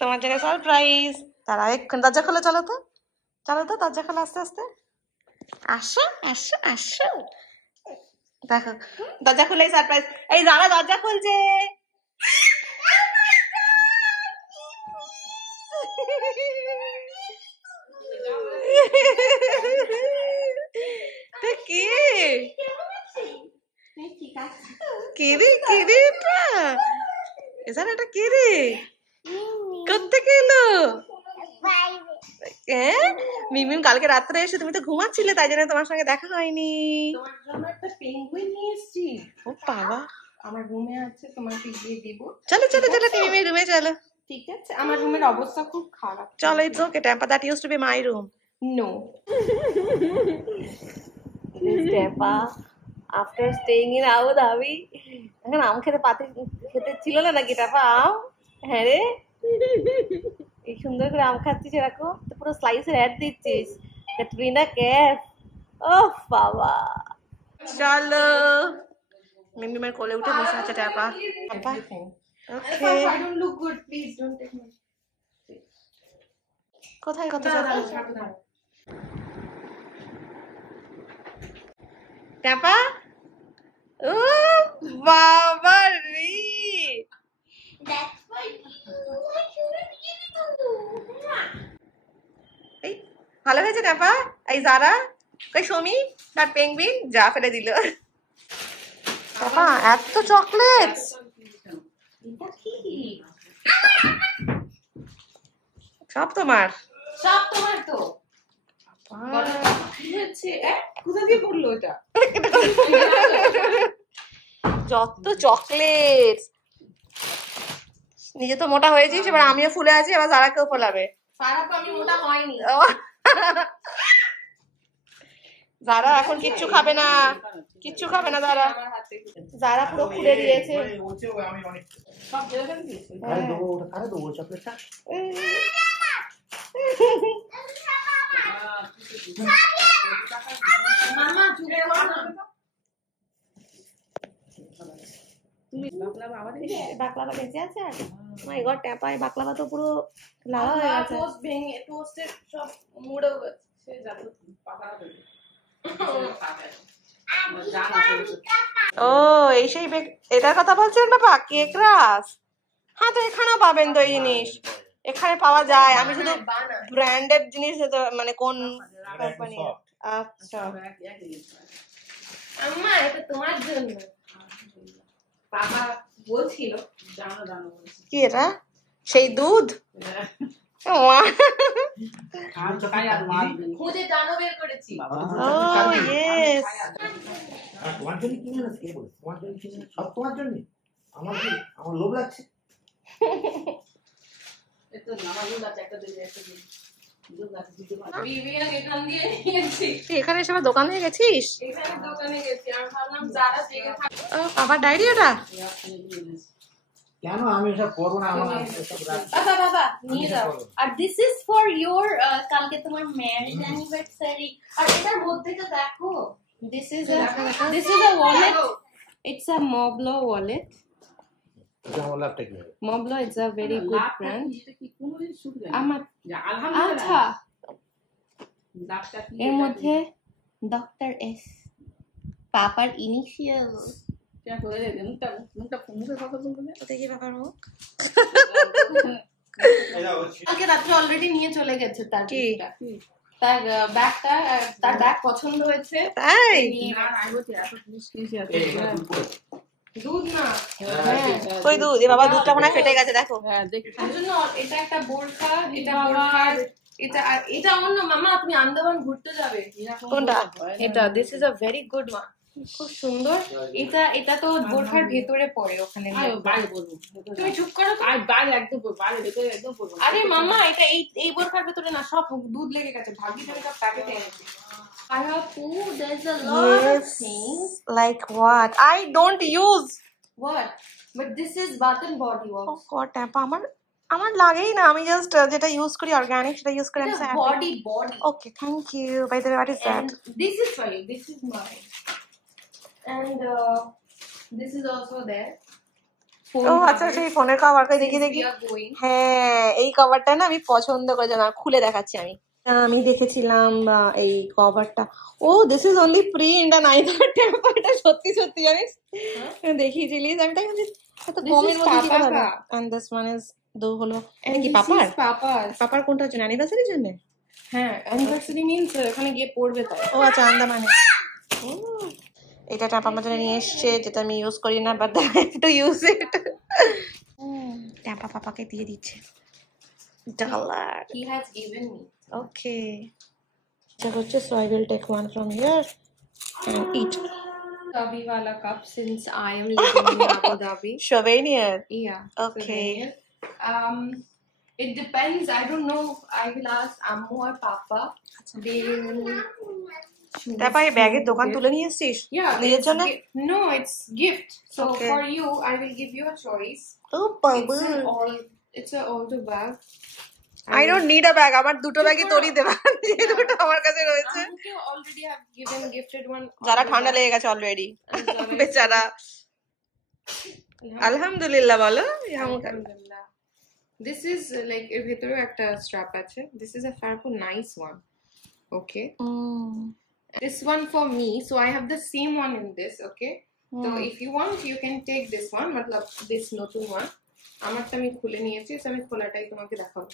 তোমার জন্য সারপ্রাইজ। তারা এক্ষুন দরজা খোলো, চলো তো দরজা খোলো আস্তে আস্তে। আসো আসো আসো, দেখো দরজা খুলেই সারপ্রাইজ। এই যারা দরজা খুলছে। কে কে রে এটা কে রে? কোত্থেকে এলো? মিমিম কালকে রাত্রে এসে তুমি তো ঘুমাচ্ছিলে, তাই জন্য তোমার সঙ্গে দেখা হয়নি। তোমার জন্য একটা পেঙ্গুইন নিয়ে এসেছি। ও বাবা, আমার রুমে আছে, তোমাকে দিয়ে দিব। চলো তুমি রুমে চলো। ঠিক আছে, আমার রুমের অবস্থা খুব খারাপ। চলো, it's okay Tampa, that used to be my room. No, Tampa after staying in Abu Dhabi এখন আম খেতে ছিল না নাকি টেম্পা? আম, হ্যাঁ রে, এই সুন্দর করে আম খাচ্ছিস, এরকম তো পুরো স্লাইসের অ্যাড দিচ্ছিস। ক্যাটরিনা ক্যাফ, ও বাবা। চলো, মিমিমের কোলে উঠে বসে আছে Tampa. Okay, I don't look good, please don't take me. কোথায় কত টেম্পা? ও বাবা রে, That's for এই ভালো হয়েছে টেম্পা। এই যারা কই সমি তার পেঙ্গুইন যা ফেলে দিল। বাবা এত চকলেট, সব তোমার? সব তোমার তো। কি হচ্ছে? কোথা দিয়ে পড়লো এটা? যত চকলেট, নিজে তো মোটা হয়েছিস, এবার আমিও ফুলে আছি, এবার যারাকেও ফোলাবে। সারা তো আমি মোটা হয়নি। যারা এখন কিচ্ছু খাবে না যারা, যারা পুরো খুলে দিয়েছে। সব জেলে দিয়েছে। মামা চুপ কর না। বাকলাবা বেঁচে আছে? মাই গড টেম্পা, বাকলাবা তো পুরো লালা হয়ে গেছে। টোস্ট ভেঙে, টোস্টের সব মুড়ে গেছে। সে যাবে পাকা দেবে। ও এই সেই এটার কথা বলছেন বাবা, কেক রাস? হ্যাঁ, তো এখানেও পাবেন তো এই জিনিস, এখানে পাওয়া যায়। আমি শুধু ব্র্যান্ডেড জিনিস, মানে কোন কোম্পানি? আচ্ছা, আম্মা এটা তোমার জন্য। বাবা বলছিল জানো জানো বলছিল। কি এটা? সেই দুধ? খুঁজে জানো বের করেছি। Oh yes. তোমার জন্য কিনে না, কে বলে তোমার জন্য কিনে? সব তোমার জন্য? আমার লোভ লাগছে। এতো নামা লোভ আছে, একটা দিলে একটা দিলে লোভ আছে দিতে পারো। বিবিয়ান এখান দিয়ে নিয়েছি। তুই এখানে এসে দোকানে গেছিস? এখানে দোকানে গেছি, আমি ভাবলাম যারা জেগে থাকে। ও আবার ডায়রিয়াটা কেন আমি এসব করব না? আমার বাবা নিয়ে যাও। আর this is for your কালকে তোমার marriage anniversary। আর এটার মধ্যে তো দেখো, This is a wallet. It's a Moblo wallet. আমার লাভটা কি হবে? Moblo is a very good brand. আমার আচ্ছা, এর মধ্যে ডক্টর এস, পাপার ইনিশিয়াল। কালকে রাত্রে অলরেডি নিয়ে চলে গেছে তার তার ব্যাগটা, তার ব্যাগ পছন্দ হয়েছে তাই? দুধ না, কই দুধ? এ বাবা দুধটা মনে হয় ফেটে গেছে, দেখো। তার জন্য এটা একটা বোরখা, এটা বোরখার, এটা আর এটা অন্য। মামা তুমি আন্দামান ঘুরতে যাবে? কোনটা? এটা this is a very good one, খুব সুন্দর। এটা তো বোরখার ভেতরে পড়ে, ওখানে তুমি চুপ করো। আরে মামা এটা এই বোরখার ভেতরে না, সব দুধ লেগে গেছে। ভাবি তুমি সব প্যাকেটে এনেছি। there's a lot of Yes. things. Like what? I don't use. What? But this is Bath and Body Oh Works. God, Tampa আমার লাগেই না। আমি জাস্ট যেটা ইউজ করি অর্গানিক, সেটা ইউজ করি। It's a body. Okay, thank you. By the way, what is that? And this is for you. This is mine. And this is also there. phone ও আচ্ছা, covers. সেই ফোনের কভারটা দেখি Since দেখি। we are going. হ্যাঁ, এই কভারটা না আমি পছন্দ করে জানা, খুলে দেখাচ্ছি আমি। আমি দেখেছিলাম এই কভারটা। Oh this is only print and I thought টেম্পারটা সত্যি সত্যি, জানিস? দেখিয়েছিলিস, আমি তাই ভাবছি এত This কমের is মধ্যে কি করে হবে। Papa. And this one is though হলো And কি this পাপার? is Papa's. পাপার কোনটা হচ্ছে, অ্যানিভার্সারির জন্য? হ্যাঁ, anniversary means ওখানে গিয়ে পড়বে তাই। ও আচ্ছা, আন্দামানে। এটা টাপা আমার জন্য নিয়ে এসছে, যেটা আমি ইউজ করি না, বাট একটু ইউজ ইট। টাপা পাপাকে দিয়ে দিচ্ছে dollar. He has given me. ওকে, এটা হচ্ছে, so I will take one from here and eat. Dhabi wala cup, since I am living in Abu Dhabi. Souvenir. Yeah. Okay. souvenir. It depends. I don't know. I will ask Ammu or Papa. They will choose. তারপর এই ব্যাগের to দোকান give. তুলে নিয়ে এসছিস Yeah. নিজের জন্য? No, it's gift. So Okay. for you, I will give you a choice. ও বাবা, It's a older bag. I don't need a bag. আমার দুটো ব্যাগই তোরই দেবা, যে দুটো আমার কাছে রয়েছে। Ammu already have gifted one. যারা older ঠান্ডা bag. লেগে গেছে অলরেডি, And Zara is- বেচারা। আলহামদুলিল্লাহ বলো। Alhamdulillah. This is like এর ভেতরে একটা strap আছে. This is a Farco nice one. Okay. This one for me. So I have the same one in this. Okay. So if you want, you can take this one. matlab this নতুন one. আমারটা আমি খুলে নিয়েছি, so আমি খোলাটাই তোমাকে দেখাবো।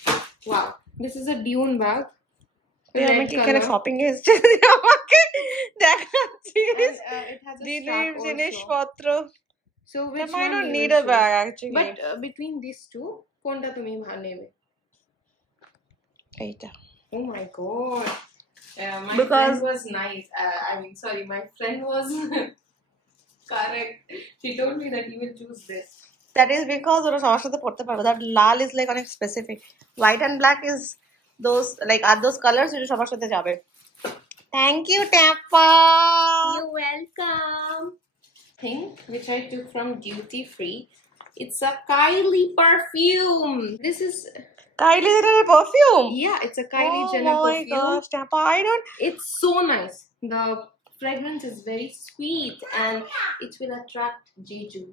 Wow. This is a Dune bag. আমি Red কি এখানে color. শপিং এ এসেছি আমাকে দেখাচ্ছিস? And, it has a দিদির strap also. জিনিসপত্র। So which I one don't you need will a bag choose? actually. But between these two, কোনটা তুমি নেবে? এইটা। Oh my god. My Because- friend was nice. Sorry, my friend was correct. She told me that you will choose this. That is because ওরা সবার সাথে পড়তে পারবে। That Lal is like অনেক specific. White and black is those like are those colors যেটা সবার সাথে যাবে। Thank you, Tampa. You're welcome. Thing which I took from duty free. It's a Kylie perfume. This is Kylie Jenner perfume. yeah, it's a Kylie Jenner Oh my perfume. gosh, Tampa, I don't. It's so nice. The fragrance is very sweet and it will attract Jeju.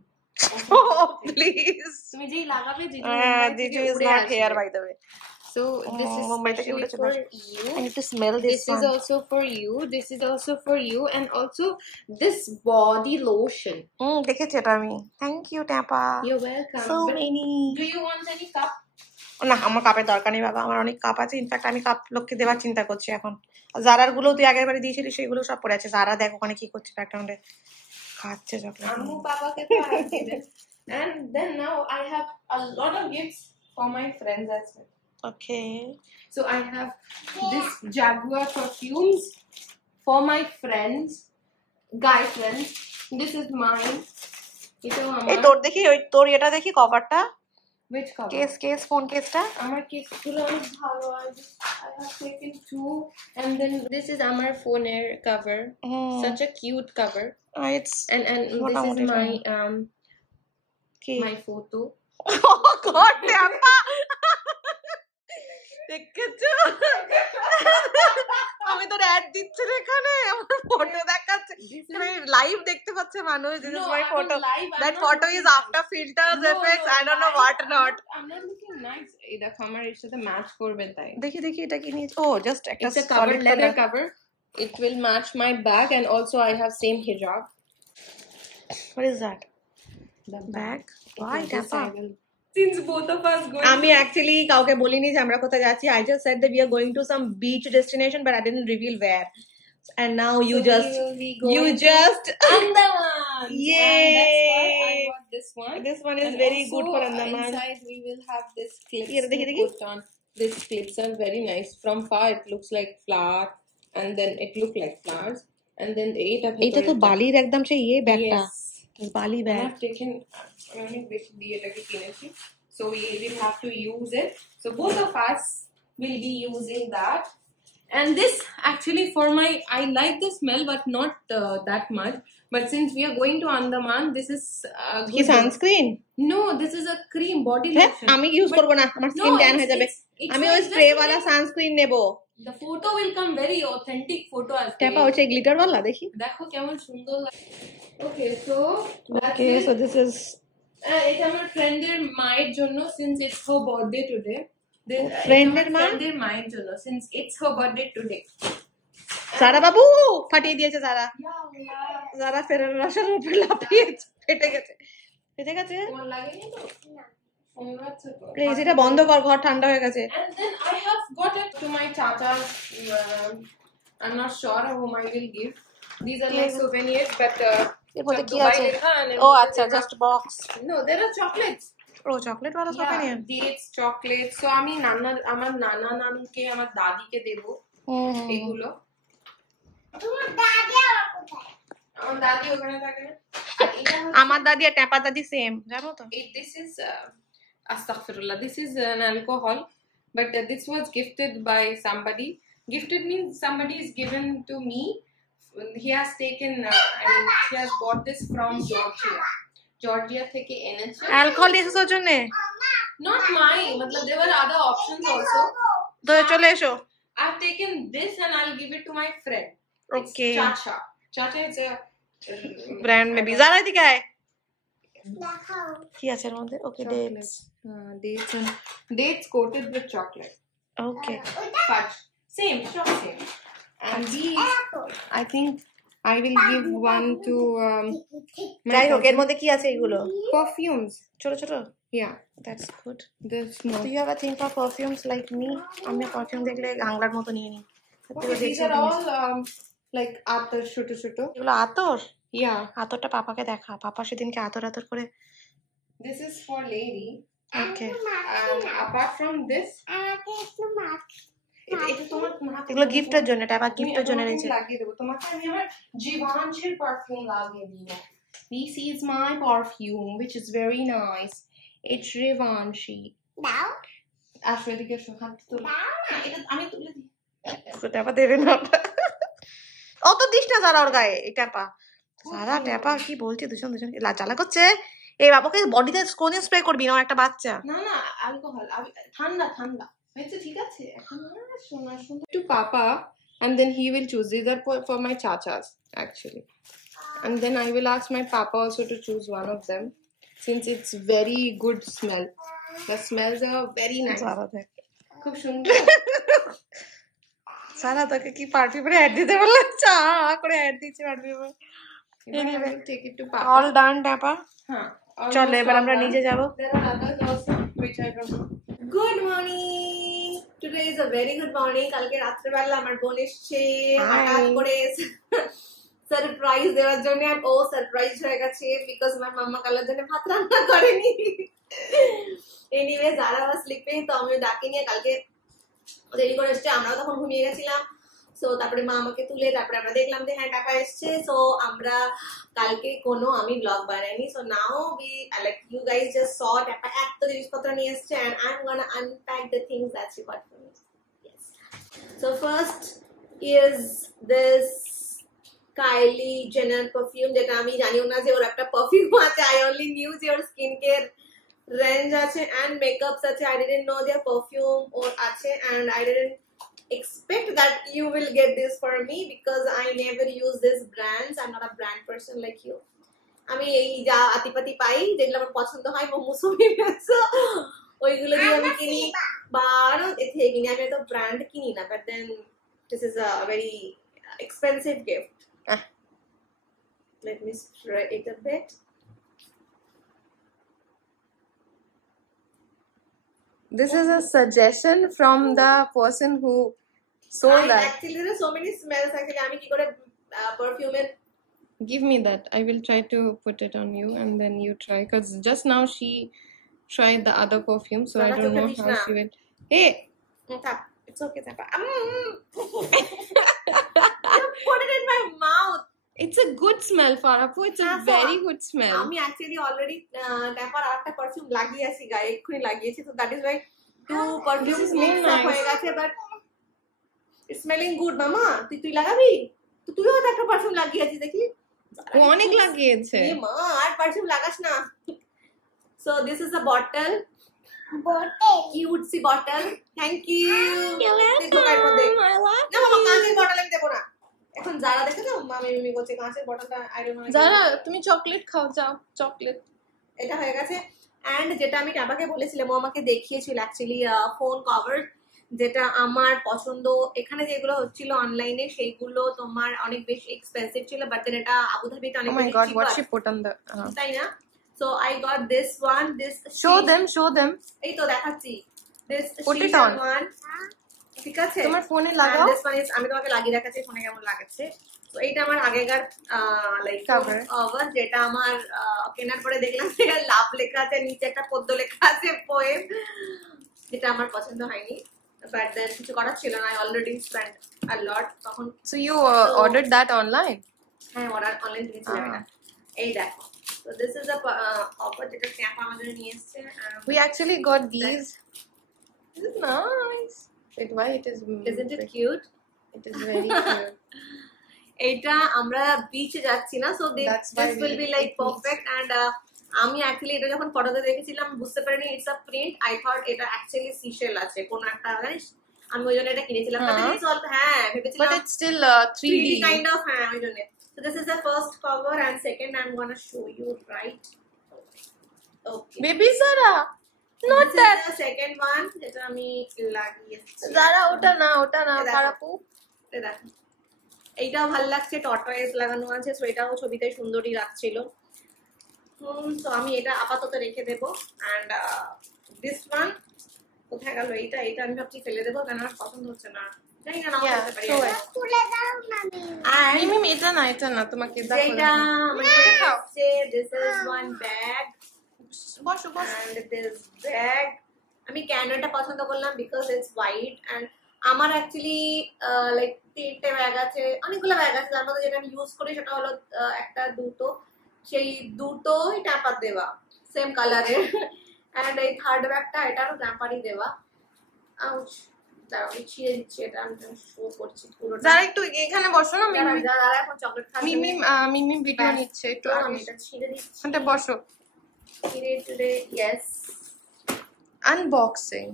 Oh, please. তুমি যেই লাগাবে Jeju Jeju is not here, by the way. So this is Mumbai থেকে especially উঠেছে for না। you. I need to smell this This is one. also for you. This is also for you, and also this body lotion. দেখেছি এটা আমি। Thank you, Tampa. You're welcome. So But many. do you want any cup? না, আমার কাপের দরকার নেই বাবা, আমার অনেক কাপ আছে। ইনফ্যাক্ট আমি কাপ লোককে দেওয়ার চিন্তা করছি এখন। জারার গুলো তুই আগের বারে দিয়েছিলি, সেগুলো সব পড়ে আছে। জারা দেখ ওখানে কি করছে, ব্যাকগ্রাউন্ডে খাচ্ছে chocolate. Ammu Papa ke to I have given. And then now I have a lot of gifts for my friends as well. Okay, So I have this Jaguar perfumes for my friends, guy friends. This is mine. Ito এই amar. তোর দেখি, ওই তোর এটা দেখি কভারটা, Which cover? Case phone কেসটা। আমার কেসগুলো অনেক ভালো। I have taken two, and then this is আমার ফোনের cover. Such a cute cover. It's And this মোটামুটি is my কি? my photo. Oh God, Tampa! দেখেছো? আমি তোর অ্যাড দিচ্ছি রে এখানে, আমার ফটো দেখাচ্ছে। লাইভ দেখতে পাচ্ছে মানুষ। This is my photo. That photo is after filters, effects, I don't know what not. I'm not looking nice. এই দেখো আমার এর সাথে ম্যাচ করবে তাই। দেখি এটা কি নিয়েছে? ও জাস্ট একটা It's a cover, leather cover. It will match my bag, and also I have same hijab. What is that? The Bag? Why, This Tampa? I will- Since both of us going. আমি actually কাউকে বলিনি যে আমরা কোথায় যাচ্ছি। I just said that we are going to some beach destination, but I didn't reveal where. And now So we will be going to Andaman. Yay! And that's why I got this one. This one is And very also, good for Andaman. Inside we will have this clips Here, to dekhi. put on. These clips are very nice. From far it looks like flower, and then it look like flowers, and then এটা তো বালির একদম সেই ইয়ে ব্যাগটা, Yes. বালি I bag. have taken অনেক বেশি দিয়ে এটাকে কিনেছি, so we will have to use it. So both of us will be using that. And this actually for my, I like the smell but not that much. But since we are going to Andaman, this is কি good. Sunscreen? No, this is a cream body হ্যাঁ, lotion. আমি use But- করব না, আমার skin tan হয়ে যাবে। it's আমি like ওই just স্প্রে वाला সানস্ক্রিন নেব। the photo will come very authentic photo as Tapa well. হচ্ছে গ্লিটার वाला, দেখি। দেখো কেমন সুন্দর লাগে। Okay, so that's Okay, it. so this is এটা আমার ফ্রেন্ডের মায়ের জন্য, since it's her birthday today. ফ্রেন্ডের মা? ফ্রেন্ডের মায়ের জন্য, since it's her birthday today. জারা বাবু ফাটিয়ে দিয়েছে জারা। জারা ফেরার রসের উপরে লাফিয়েছে, ফেটে গেছে। ফেটে গেছে? তোমার লাগেনি তো? প্লিজ এটা বন্ধ কর, ঘর ঠান্ডা হয়ে গেছে। And then I have got it to my chacha's. I'm not sure whom I will give. These are like souvenirs, but এর মধ্যে কি Dubai আছে? লেখা and ও আচ্ছা, just box. no, there are chocolates. ও চকলেট वाला সোভেনিয়ার। dates, chocolates. So আমি আমার নানা নানুকে, আমার দাদিকে দেব এগুলো। আমার দাদি ওখানে থাকে। আমার দাদি আর ট্যাপা দাদি সেম, জানো তো? This is astaghfirullah. This is an alcohol, but this was gifted by somebody. Gifted means somebody is given to me. He has taken. He has bought this from Georgia. Georgia থেকে এনেছে। Alcohol দিয়েছিস ওর জন্য? Not mine. मतलब there were other options also. তো চলে এসো। I've taken this and I'll give it to my friend. Okay. Chacha. Chacha is a brand maybe. Zara এদিকে আয়। কি আছে এর মধ্যে? Okay, dates. dates coated with chocolate. Okay. Fudge. Same. And these, I think I will give one to my যাই হোক, এর cousin. মধ্যে কি আছে এগুলো? Perfumes. ছোট ছোট। Yeah. That's good. This Do no. you have a thing for perfumes like me? আমি পারফিউম দেখলে গাংলার মতো নিয়ে নিই। Okay, these are all like atar shoto. এগুলো আতর? Yeah. আতরটা পাপাকে দেখা, পাপা সেদিনকে আতর আতর করে। This is for lady. Okay. And apart from this, এটা তোমার এগুলো গিফটের জন্য, টাকা গিফটের জন্য নিয়েছে। লাগিয়ে দেবো তোমাকে। আমি আমার Givenchyর পারফিউম লাগিয়ে দিব। This is my perfume which is very nice. It's Givenchy. Now আসো এদিকে এসো, হাত তুলো। এটা আমি তুলে দিই। টাপা দেবে না। অত দিস না যারা ওর গায়ে, এই টাপা। সারা টাপা কি বলছে, দুজন লাচালা করছে। এই বাবাকে বডিতে কোন স্প্রে করবি না, একটা বাচ্চা। না অ্যালকোহল, ঠান্ডা হয়েছে, ঠিক আছে। এখন শোনা to Papa, and then he will choose. These are for my chachas actually, and then I will ask my Papa also to choose one of them, since it's very good smell. The smells are very nice. খুব সুন্দর। সারা তোকে কি পারফিউমের add দিতে বললাম, চা করে ad দিচ্ছি পারফিউমের। Anyway, take it to Papa. All done টাপা। হ্যাঁ, চলো এবার আমরা নিজে যাব। There are others also which I don't know. Good morning. Today is a very good morning. কালকে রাত্রেবেলা আমার বোন এসেছে হঠাৎ করে সারপ্রাইজ দেওয়ার জন্য, আর ও সারপ্রাইজ হয়ে গেছে বিকজ আমার মাম্মা কালের জন্য ভাত রান্না করেনি। এনিওয়ে যারা ওয়াজ স্লিপিং, তো আমি ডাকি নিয়ে কালকে দেরি করে এসেছে, আমরাও তখন ঘুমিয়ে গেছিলাম। সো তারপরে মা আমাকে তুলে তারপরে আমরা দেখলাম যে হ্যাঁ টাকা এসছে। সো আমরা কালকে কোনো আমি ব্লগ বানাইনি। So now we like you guys just স টাকা এত জিনিসপত্র নিয়ে এসছে, and I am gonna unpack the things that she got for me. Yes. So first is this Kylie Jenner perfume, যেটা আমি জানিও না যে ওর একটা পারফিউম আছে। আই অনলি নিউ যে ওর স্কিন কেয়ার রেঞ্জ আছে and makeups আছে. I didn't know their perfume or আছে, and I didn't expect that you will get this for me because I never use these brands. I'm not a brand person like you. আমি এই যা আতিপাতি পাই যেগুলো আমার পছন্দ হয়, মোমোসমি ওইগুলো দিয়ে আমি কিনি, বা আরো এর থেকে কিনি। আমি তো ব্র্যান্ড কিনি না, but then this is a very expensive gift. Let me spray it a bit. This is a suggestion from the person who sold that. Actually, there are so many smells. Actually, আমি কি করে perfume এর Give me that. I will try to put it on you and then you try. Because just now she tried the other perfume, so I don't know how she will. Hey! It's okay, Tapa. Put it in my mouth. It's a good smell, Farapu. It's a very good smell. আমি actually already Tapaর আরেকটা perfume লাগিয়েছি গায়ে, এক্ষুনি লাগিয়েছি। So that is why two perfumes mix up হয়ে গেছে, but it's smelling good, মামা। তুই লাগাবি? তো তুইও তো একটা perfume লাগিয়েছিস দেখি। অনেক লাগিয়েছে। মা আর perfume লাগাস না। So this is a bottle. Cutesy bottle. Thank you. না মামা, কাঁচের বটল আমি দেবো না। এখন যারা দেখে তো মামি করছে কাঁচের বটলটা। I don't know. যারা তুমি চকলেট খাও, যাও চকলেট। এটা হয়ে গেছে। অ্যান্ড যেটা আমি টাবাকে বলেছিলাম, ও আমাকে দেখিয়েছিল অ্যাকচুয়ালি ফোন কভার, যেটা আমার পছন্দ। এখানে যেগুলো হচ্ছিল অনলাইনে সেইগুলো তোমার অনেক বেশি এক্সপেন্সিভ ছিল, বাট দেন এটা আবুধাবিতে অনেক Oh my বেশি god, what cheaper, she put on the তাই না? So I got this one, this show them. এই তো দেখাচ্ছি, this Put it on. One, ঠিক আছে? তোমার ফোনে And লাগাও। this one is, আমি তোমাকে লাগিয়ে দেখাচ্ছি ফোনে কেমন লাগাচ্ছে। তো এইটা আমার আগেকার লাইক Cover. কভার, যেটা আমার কেনার পরে দেখলাম যে লাভ লেখা আছে, নিচে একটা পদ্য লেখা আছে পোয়েম, যেটা আমার পছন্দ হয়নি, বাট দেন কিছু করার ছিল না, আই অলরেডি স্পেন্ড আ লট তখন। So you ordered that online? হ্যাঁ, অর্ডার অনলাইন কিনেছিলাম এটা। এই দেখো, তো দিস ইজ আ অফার যেটা স্ন্যাপ আমাদের নিয়ে এসেছে। We actually got these. This is nice. Wait, why it is? Isn't it cute? It is very cute. এইটা আমরা বিচে যাচ্ছি না, so That's this why will be like it needs- perfect. And আমি অ্যাকচুয়ালি এটা যখন ফটোতে দেখেছিলাম বুঝতে পারিনি it's a print, I thought এটা অ্যাকচুয়ালি সিশেল আছে কোন একটা, জানিস, আমি ওই জন্য এটা কিনেছিলাম। হ্যাঁ, ভেবেছিলাম But it's still 3D 3D. kind of, হ্যাঁ ওই জন্য। So this is the first cover and second I'm gonna show you, right? Okay. Baby Zara, not This that. is the second one যেটা আমি লাগিয়েছি। Zara, ওটা না দেখো। খারাপু। এই দেখো, এইটাও ভালো লাগছে, টর্টয়েস লাগানো আছে, সো এটাও ছবিতে সুন্দরই লাগছিল। তো আমি এটা আপাতত রেখে দেবো। অ্যান্ড দিস ওয়ান কোথায় গেল? এইটা আমি ভাবছি ফেলে দেবো, কেন আমার পছন্দ হচ্ছে না, জানি না, নাও Yeah, ফেলতে পারি। show it. And মিমি এটা না তোমাকে দেখো। যেটা আমার দেখাও। হচ্ছে, this is one bag বসো and this bag আমি কেন এটা পছন্দ করলাম, বিকজ ইটস হোয়াইট। অ্যান্ড আমার অ্যাকচুয়ালি লাইক 3টে ব্যাগ আছে, অনেকগুলো ব্যাগ আছে, তার মধ্যে যেটা আমি ইউজ করি সেটা হলো একটা দুটো, সেই দুটোই ট্যাপার দেওয়া সেম কালারের। অ্যান্ড এই থার্ড ব্যাগটা এটারও ট্যাপারই দেওয়া। আউচ, দাঁড়াও আমি ছিঁড়ে দিচ্ছি, এটা আমি শো করছি পুরোটা। যারা একটু এখানে বসো না, মিমি যারা এখন চকলেট খাচ্ছে, মিমি ভিডিও নিচ্ছে একটু আমি আগে। এটা ছিঁড়ে দিচ্ছি। ওটা বসো। ছিঁড়ে টুডে, ইয়েস, আনবক্সিং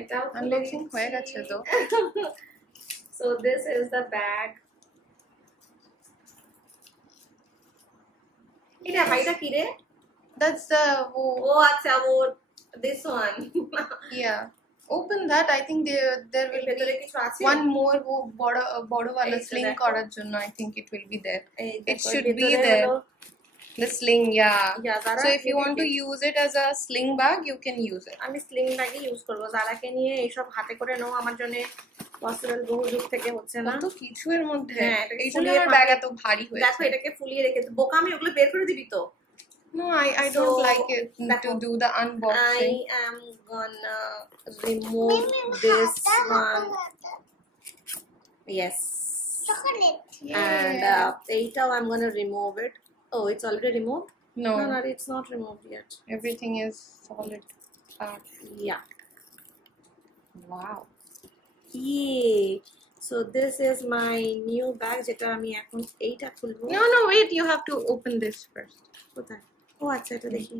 এটাও আনবক্সিং হয়ে গেছে তো। So this is the bag. এটা ভাইটা কি রে? That's the ও আচ্ছা, ও this one. yeah. Open that. I think there এর will ভেতরে be কিছু আছে? one more wo বড় वाला এই তো sling দেখো। করার জন্য। I think it will be there. এই It দেখো, এর should be ভেতরে there. হলো- The sling, yeah. Yeah, Zara, So if you maybe want to use it as a sling bag, you can use it. আমি sling ব্যাগই use করবো। জারাকে নিয়ে এইসব হাতে করে নেওয়া আমার জন্য পসিবল বহু যুগ থেকে হচ্ছে না। কত কিছু এর মধ্যে। হ্যাঁ, এটাকে এই জন্য ফুলিয়ে আমার ব্যাগ এত ভারী দেখো, হয়েছে। এটাকে ফুলিয়ে রেখে বোকা, আমি ওগুলো বের করে দিবি তো। No, I don't So, like it to দেখো, do the I unboxing. am gonna remove this one. Yes. And এইটাও I'm gonna remove it. Oh, it's already removed? No, No, it's not removed yet. everything is solid. Yeah. Wow. Yay. So this is my new bag যেটা আমি এখন এইটা খুলবো। No, wait. You have to open this first. কোথায়? ও আচ্ছা, এটা দেখি।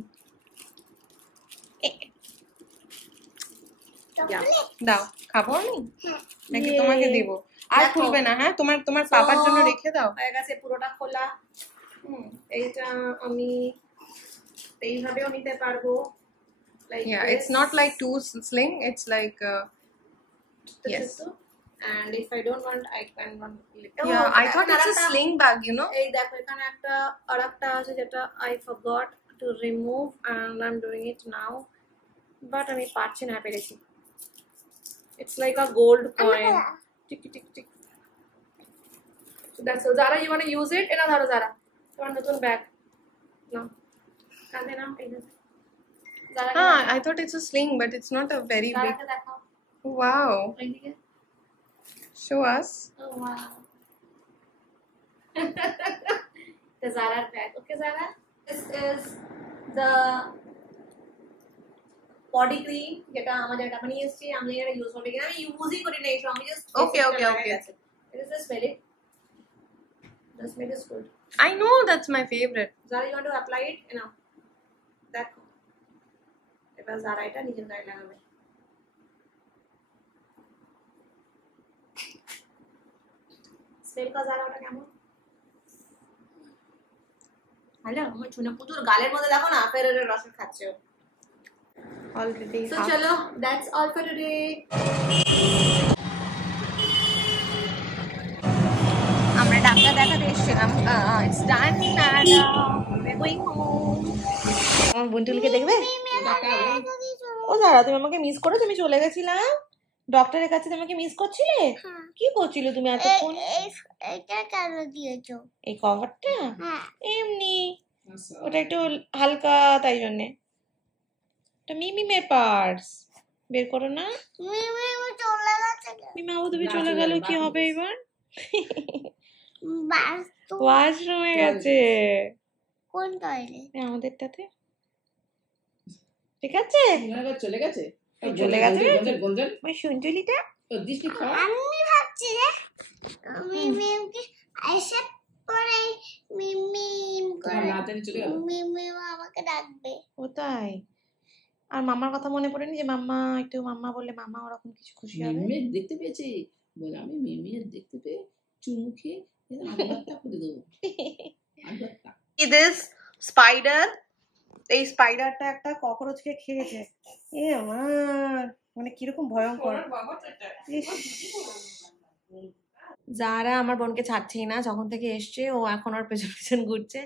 Yeah. দাও, খাবো আমি নাকি Yay. তোমাকে দিব? আর দেখো। খুলবে না, হ্যাঁ? তোমার So, পাপার জন্য রেখে দাও। হয়ে গেছে পুরোটা খোলা। এইটা আমি এইভাবেও নিতে পারবো, like Yeah, this. it's not like two sling. It's like yes. And if I don't want, I can want. Yeah, I thought it's a sling bag. You know. এই দেখো, এখানে একটা আরেকটা আছে যেটা I forgot to remove and I'm doing it now, but আমি পারছি না, পেরেছি। It's like a gold coin. Tick tick tick. So that's all. Zara, you want to use it? এটা ধরো Zara, তোমার নতুন ব্যাগ নাও, কাঁধে নাও, এই দেখো। Zara, I thought it's a sling, but it's not a very big. Zara-কে দেখাও, Wow. এইদিকে। Show us. Oh wow. The Zara bag. Okay, Zara. This is the body cream যেটা আমাদের এটা বানিয়ে এসেছি। আমি এটা ইউজ করব কিনা, আমি ইউজই করি না এইসব, আমি just Okay. It is the smell it. The smell is good. I know that's my favorite. Zara, you want to apply it? You know. দেখো, এবার Zara এটা নিজের গায়ে লাগাবে। স্মেল কা Zara ওটা কেমন? হ্যালো আমার চুনা প্রচুর গালের মধ্যে দেখো না আপেলের রস খাচ্ছে অলরেডি সো চলো দ্যাটস অল ফর টুডে আমরা ডাক্তার দেখাতে এসেছিলাম it's done and we going home আমার বন্ধুকে দেখবে ও দাঁড়া তুমি আমাকে মিস করো তুমি চলে গেছিলাম ডক্টরের কাছে তোমাকে মিস করছিলে কি করছিলে তুমি এতক্ষণ এটা কেন দিয়েছো? এই কভারটা এমনি ওটা একটু হালকা তাই জন্যে এটা মিমিমের পার্স বের করো না মিমি চলে গেছে কেন? মিমাবু তুমি চলে গেল কি হবে এবার বাস্তু ওয়াশরুমে গেছে কোন টয়লেট? আমাদেরটাতে ঠিক আছে চলে গেছে চলে গেছে গঞ্জন ওই সুঞ্জলিটা দৃষ্টি খাওয়া আমি ভাবছি রে মিমিকে এসে পরে মিমিম করে মিমিম আমাকে ডাকবে। ও তাই আর মামার কথা মনে পড়েনি যে মাম্মা একটু মাম্মা বললে মামা ওরকম কিছু খুশি হবে মিমির দেখতে পেয়েছি বলে আমি মিমির দেখতে পেয়ে চুমু খেয়ে আলবাত্তা করে দেবো আলবাত্তা দিস স্পাইডার এই স্পাইডারটা একটা ককরোচকে খেয়েছে এ আমার মানে কিরকম ভয়ঙ্কর যারা আমার বোনকে ছাড়ছেই না যখন থেকে এসছে ও এখন ওর পেছন পেছন ঘুরছে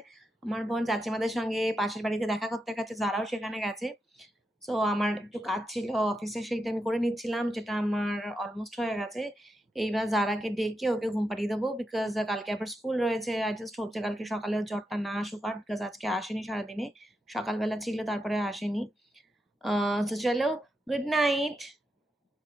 আমার বোন চাচিমাদের সঙ্গে পাশের বাড়িতে দেখা করতে গেছে যারাও সেখানে গেছে সো আমার একটু কাজ ছিল অফিসে সেইটা আমি করে নিচ্ছিলাম যেটা আমার অলমোস্ট হয়ে গেছে এইবার যারাকে ডেকে ওকে ঘুম পাড়িয়ে দেবো বিকজ কালকে আবার স্কুল রয়েছে আই জাস্ট হোপ যে কালকে সকালে জ্বরটা না আসুক আর বিকজ আজকে আসেনি সারাদিনে সকালবেলা ছিল তারপরে আসেনি তো চলো গুড নাইট